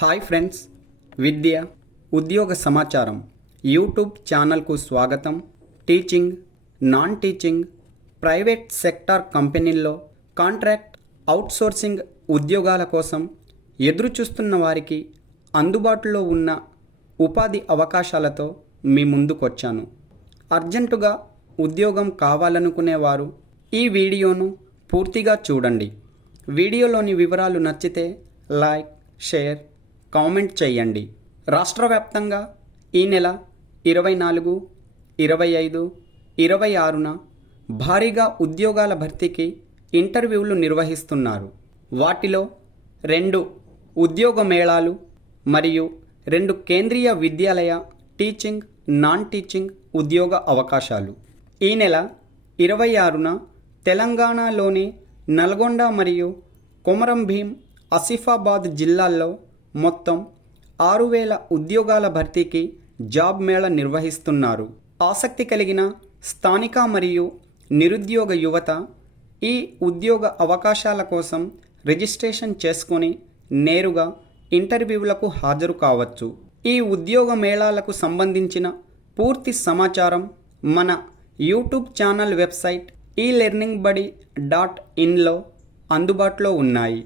Hi friends, విద్య ఉద్యోగ సమాచారం YouTube ఛానల్కు స్వాగతం. Teaching, non teaching, private sector కంపెనీల్లో కాంట్రాక్ట్ అవుట్సోర్సింగ్ ఉద్యోగాల కోసం ఎదురుచూస్తున్న వారికి అందుబాటులో ఉన్న ఉపాధి అవకాశాలతో మీ ముందుకొచ్చాను. అర్జెంటుగా ఉద్యోగం కావాలనుకునేవారు ఈ వీడియోను పూర్తిగా చూడండి. వీడియోలోని వివరాలు నచ్చితే లైక్, షేర్, కామెంట్ చేయండి. రాష్ట్ర వ్యాప్తంగా ఈ నెల 24, 25, 26న భారీగా ఉద్యోగాల భర్తీకి ఇంటర్వ్యూలు నిర్వహిస్తున్నారు. వాటిలో 2 ఉద్యోగ మేళాలు మరియు 2 Kendriya Vidyalaya teaching, non teaching ఉద్యోగ అవకాశాలు. ఈ నెల 26న తెలంగాణలోని నల్గొండ మరియు కొమరం భీం, ఆసిఫాబాద్ జిల్లాల్లో మొత్తం 6,000 ఉద్యోగాల భర్తీకి జాబ్ మేళా నిర్వహిస్తున్నారు. ఆసక్తి కలిగిన స్థానిక మరియు నిరుద్యోగ యువత ఈ ఉద్యోగ అవకాశాల కోసం రిజిస్ట్రేషన్ చేసుకొని నేరుగా ఇంటర్వ్యూలకు హాజరు కావచ్చు. ఈ ఉద్యోగ మేళాలకు సంబంధించిన పూర్తి సమాచారం మన యూట్యూబ్ ఛానల్ వెబ్సైట్ elearningbuddy.inలో అందుబాటులో ఉన్నాయి.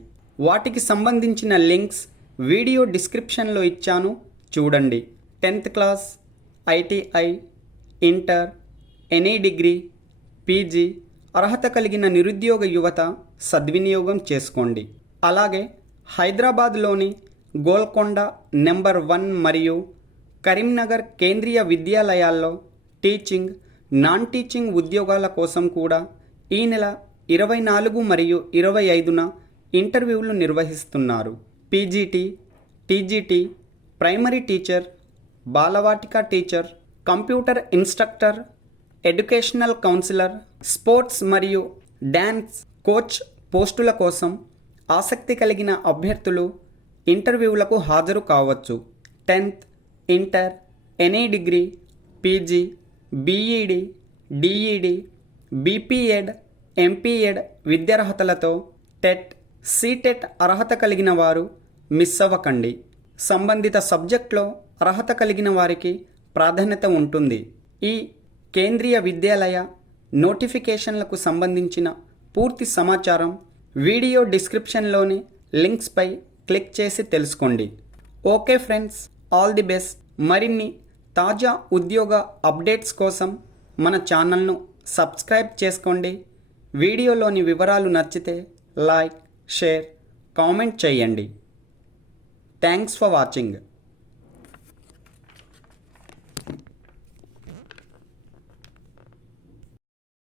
వాటికి సంబంధించిన లింక్స్ వీడియో డిస్క్రిప్షన్లో ఇచ్చాను, చూడండి. 10th class, ITI, inter, any degree, PG అర్హత కలిగిన నిరుద్యోగ యువత సద్వినియోగం చేసుకోండి. అలాగే హైదరాబాద్లోని గోల్కొండ నెంబర్ 1 మరియు కరీంనగర్ కేంద్రీయ విద్యాలయాల్లో టీచింగ్, నాన్ టీచింగ్ ఉద్యోగాల కోసం కూడా ఈ నెల 24 మరియు 25న ఇంటర్వ్యూలు నిర్వహిస్తున్నారు. PGT, TGT, primary teacher, Balvatika teacher, computer instructor, educational counsellor, sports మరియు డ్యాన్స్ కోచ్ పోస్టుల కోసం ఆసక్తి కలిగిన అభ్యర్థులు ఇంటర్వ్యూలకు హాజరు కావచ్చు. 10th, inter, any degree, PG, BEd, DEd, BPEd, MPEd విద్యార్హతలతో టెట్, సీటెట్ అర్హత కలిగిన వారు మిస్ అవ్వకండి. సంబంధిత సబ్జెక్ట్లో అర్హత కలిగిన వారికి ప్రాధాన్యత ఉంటుంది. ఈ కేంద్రీయ విద్యాలయ నోటిఫికేషన్లకు సంబంధించిన పూర్తి సమాచారం వీడియో డిస్క్రిప్షన్లోని లింక్స్పై క్లిక్ చేసి తెలుసుకోండి. Okay friends, all the best. మరిన్ని తాజా ఉద్యోగ అప్డేట్స్ కోసం మన ఛానల్ను సబ్స్క్రైబ్ చేసుకోండి. వీడియోలోని వివరాలు నచ్చితే లైక్, షేర్, కామెంట్ చేయండి. Thanks for watching.